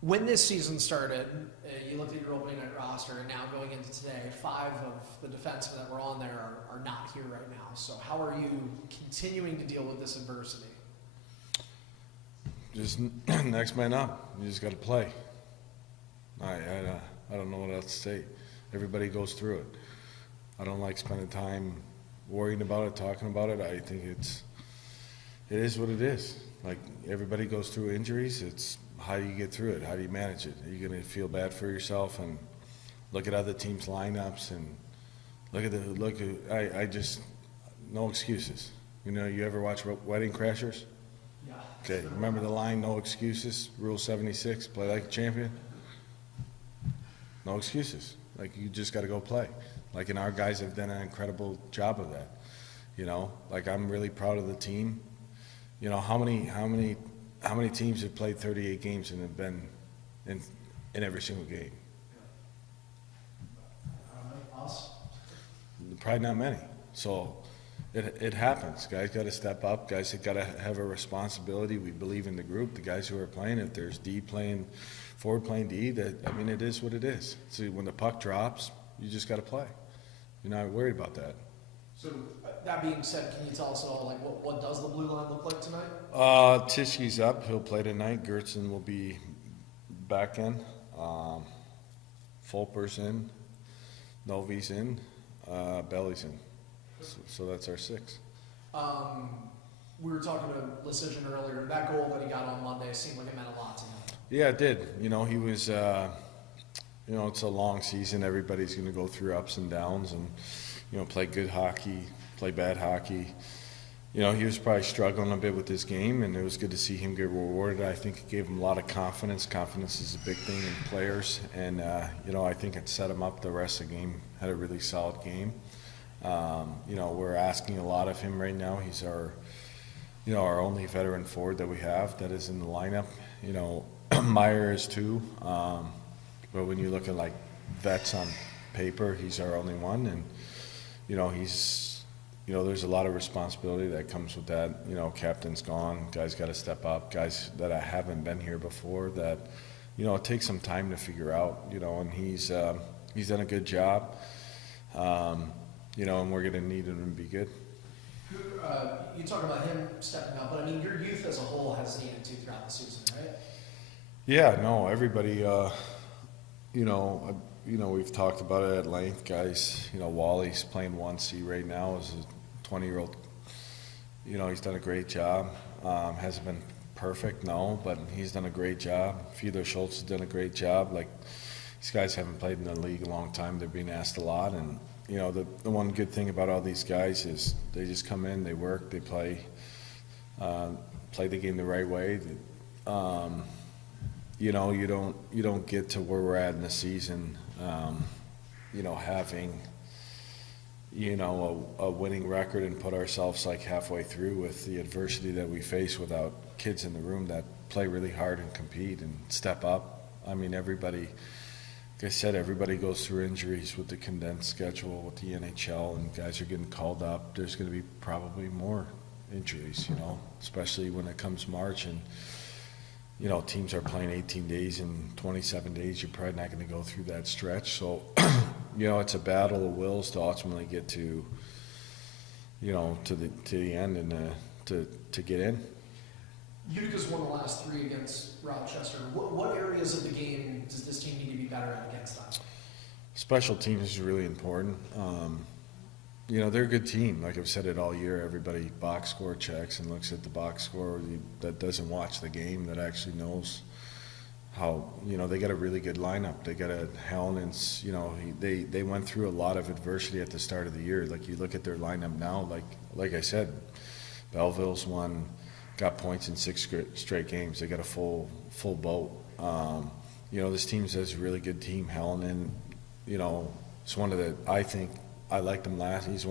When this season started, you looked at your opening night roster, and now going into today, 5 of the defensemen that were on there are not here right now. So how are you continuing to deal with this adversity? Just next man up. You just got to play. I don't know what else to say. Everybody goes through it. I don't like spending time worrying about it, talking about it. I think it is what it is. Like, everybody goes through injuries. It's how do you get through it? How do you manage it? Are you going to feel bad for yourself and look at other teams' lineups and I just no excuses. You know, you ever watch Wedding Crashers? Yeah. Okay, remember the line, no excuses, Rule 76, play like a champion? No excuses. Like, you just got to go play. Like, and our guys have done an incredible job of that. You know, like, I'm really proud of the team. You know, how many teams have played 38 games and have been in every single game? Us? Probably not many. So it happens. Guys got to step up. Guys have got to have a responsibility. We believe in the group. The guys who are playing, if there's D playing, forward playing D, it is what it is. See, when the puck drops, you just got to play. You're not worried about that. So that being said, can you tell us at all, like, what does the blue line look like tonight? Tishke's up. He'll play tonight. Gertzen will be back in. Fulper's in. Novi's in. Belly's in. So that's our 6. We were talking to Lecision earlier. That goal that he got on Monday seemed like it meant a lot to him. Yeah, it did. You know, he was, it's a long season. Everybody's going to go through ups and downs and, play good hockey, play bad hockey. You know, he was probably struggling a bit with his game, and it was good to see him get rewarded. I think it gave him a lot of confidence. Confidence is a big thing in players, and, I think it set him up the rest of the game. Had a really solid game. We're asking a lot of him right now. He's our only veteran forward that we have that is in the lineup. Meyer is too, but when you look at like vets on paper, he's our only one, and there's a lot of responsibility that comes with that. Captain's gone, guys got to step up, guys that haven't been here before that, it takes some time to figure out, and he's done a good job, and we're going to need him to be good. You talk about him stepping up, but I mean, your youth as a whole has needed to throughout the season, right? Yeah, no, everybody, we've talked about it at length, guys. Wally's playing 1C right now as a 20-year-old. He's done a great job. Hasn't been perfect, no, but he's done a great job. Fiedler Schultz has done a great job. Like, these guys haven't played in the league a long time. They're being asked a lot, and the one good thing about all these guys is they just come in, they work, they play the game the right way. You don't get to where we're at in the season, having a winning record and put ourselves like halfway through with the adversity that we face without kids in the room that play really hard and compete and step up. I mean, everybody. Like I said, everybody goes through injuries with the condensed schedule with the NHL, and guys are getting called up. There's going to be probably more injuries, especially when it comes March and, teams are playing 18 days and 27 days. You're probably not going to go through that stretch. So, it's a battle of wills to ultimately get to, to the end and to get in. Utica's won the last 3 against Rochester. What areas of the game does this team need to be better at against them? Special teams is really important. They're a good team. Like I've said it all year, everybody box score checks and looks at the box score that doesn't watch the game, that actually knows how, they got a really good lineup. They got a Hellman's, they went through a lot of adversity at the start of the year. Like, you look at their lineup now, like I said, Belleville's got points in 6 straight games. They got a full boat. This team is a really good team. Helen, it's one of the, I think, I liked him last. He's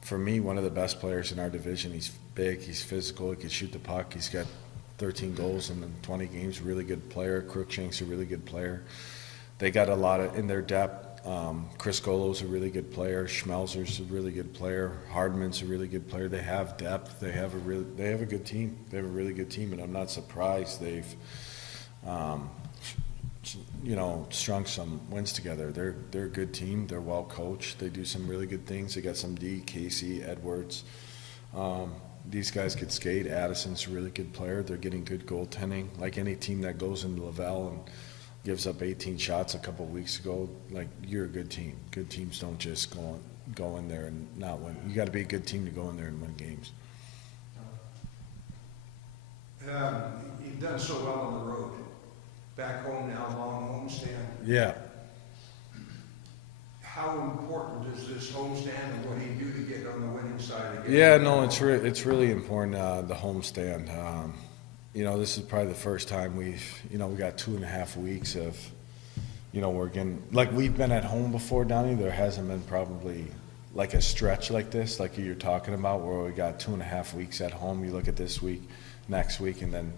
for me, one of the best players in our division. He's big, he's physical, he can shoot the puck. He's got 13 goals in 20 games, really good player. Crookshank's a really good player. They got a lot in their depth. Chris Golo's a really good player. Schmelzer's a really good player. Hardman's a really good player. They have depth. They have a good team. They have a really good team, and I'm not surprised they've, strung some wins together. They're a good team. They're well coached. They do some really good things. They got some D, Casey, Edwards. These guys could skate. Addison's a really good player. They're getting good goaltending. Like any team that goes into Laval and gives up 18 shots a couple of weeks ago, like, you're a good team. Good teams don't just go in there and not win. You got to be a good team to go in there and win games. You've done so well on the road. Back home now, long homestand. Yeah. How important is this homestand, and what do you do to get on the winning side again? Yeah, no, it's really important, the homestand. This is probably the first time we got 2.5 weeks of, we're getting, like, we've been at home before, Donnie. There hasn't been probably like a stretch like this, like you're talking about, where we got 2.5 weeks at home. You look at this week, next week, and then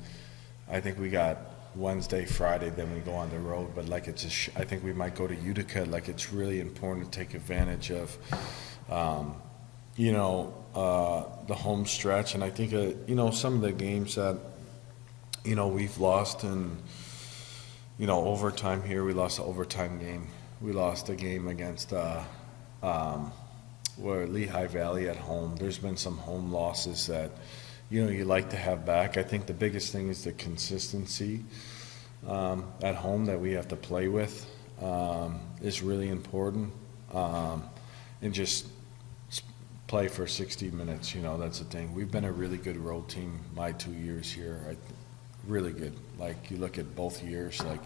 I think we got Wednesday, Friday, then we go on the road. But like, I think we might go to Utica. Like, it's really important to take advantage of, the home stretch. And I think, some of the games that, we've lost in, overtime here. We lost the overtime game. We lost a game against Lehigh Valley at home. There's been some home losses that, you like to have back. I think the biggest thing is the consistency at home that we have to play with is really important. And just play for 60 minutes, that's the thing. We've been a really good road team my 2 years here. Really good. Like, you look at both years, like,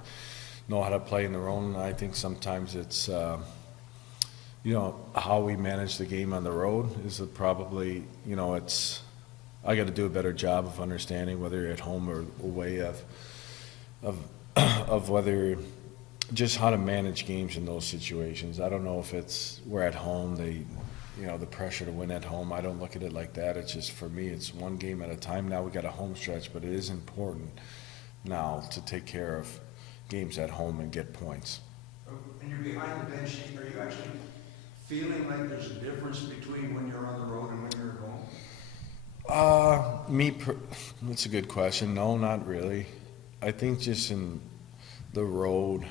know how to play in their own. I think sometimes it's, how we manage the game on the road is probably, I got to do a better job of understanding whether you're at home or away of whether just how to manage games in those situations. I don't know if it's we're at home, the pressure to win at home. I don't look at it like that. It's just, for me, it's one game at a time. Now we got a home stretch, but it is important now to take care of games at home and get points. And you're behind the bench. Are you actually feeling like there's a difference between when you're on the road and when you're at home? That's a good question. No, not really. I think just in the road,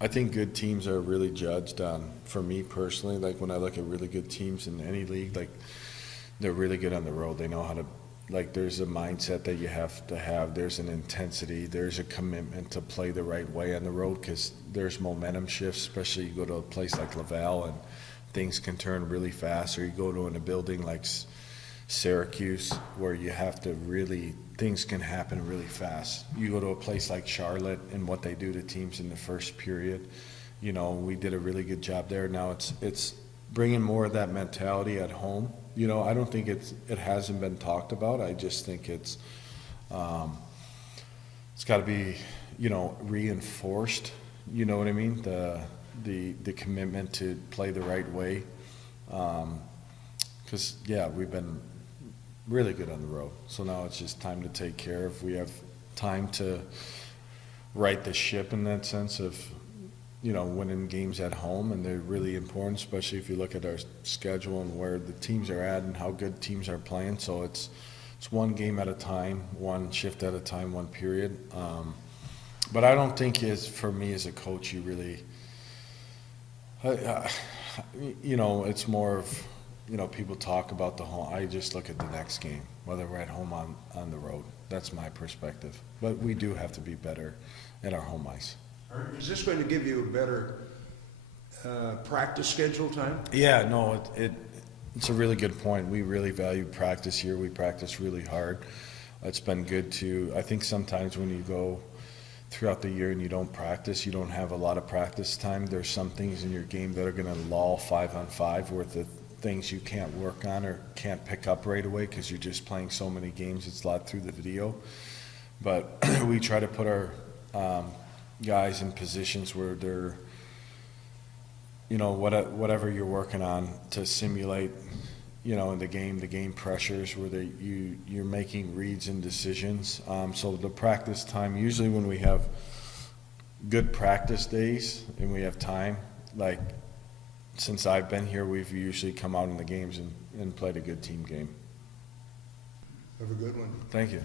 I think good teams are really judged on, for me personally, like, when I look at really good teams in any league, like, they're really good on the road. They know how to, like, there's a mindset that you have to have. There's an intensity. There's a commitment to play the right way on the road, because there's momentum shifts, especially you go to a place like Laval and things can turn really fast, or you go to a building like Syracuse where you have to really, things can happen really fast. You go to a place like Charlotte and what they do to teams in the first period, we did a really good job there. Now it's bringing more of that mentality at home. I don't think it hasn't been talked about. I just think it's got to be, reinforced. You know what I mean? The commitment to play the right way. Because, we've been really good on the road. So now it's just time to take care of. We have time to right the ship in that sense of, winning games at home, and they're really important, especially if you look at our schedule and where the teams are at and how good teams are playing. So it's one game at a time, one shift at a time, one period. But I don't think for me as a coach, you really, it's more of, people talk about the home. I just look at the next game, whether we're at home on the road. That's my perspective. But we do have to be better at our home ice. Is this going to give you a better practice schedule time? Yeah, no, it's a really good point. We really value practice here. We practice really hard. It's been good I think sometimes when you go throughout the year and you don't practice, you don't have a lot of practice time. There's some things in your game that are going to lull 5-on-5 where the things you can't work on or can't pick up right away because you're just playing so many games. It's a lot through the video. But we try to put our guys in positions where they're, whatever you're working on to simulate, in the game pressures where you're making reads and decisions. So the practice time, usually when we have good practice days and we have time, like since I've been here, we've usually come out in the games and played a good team game. Have a good one. Thank you.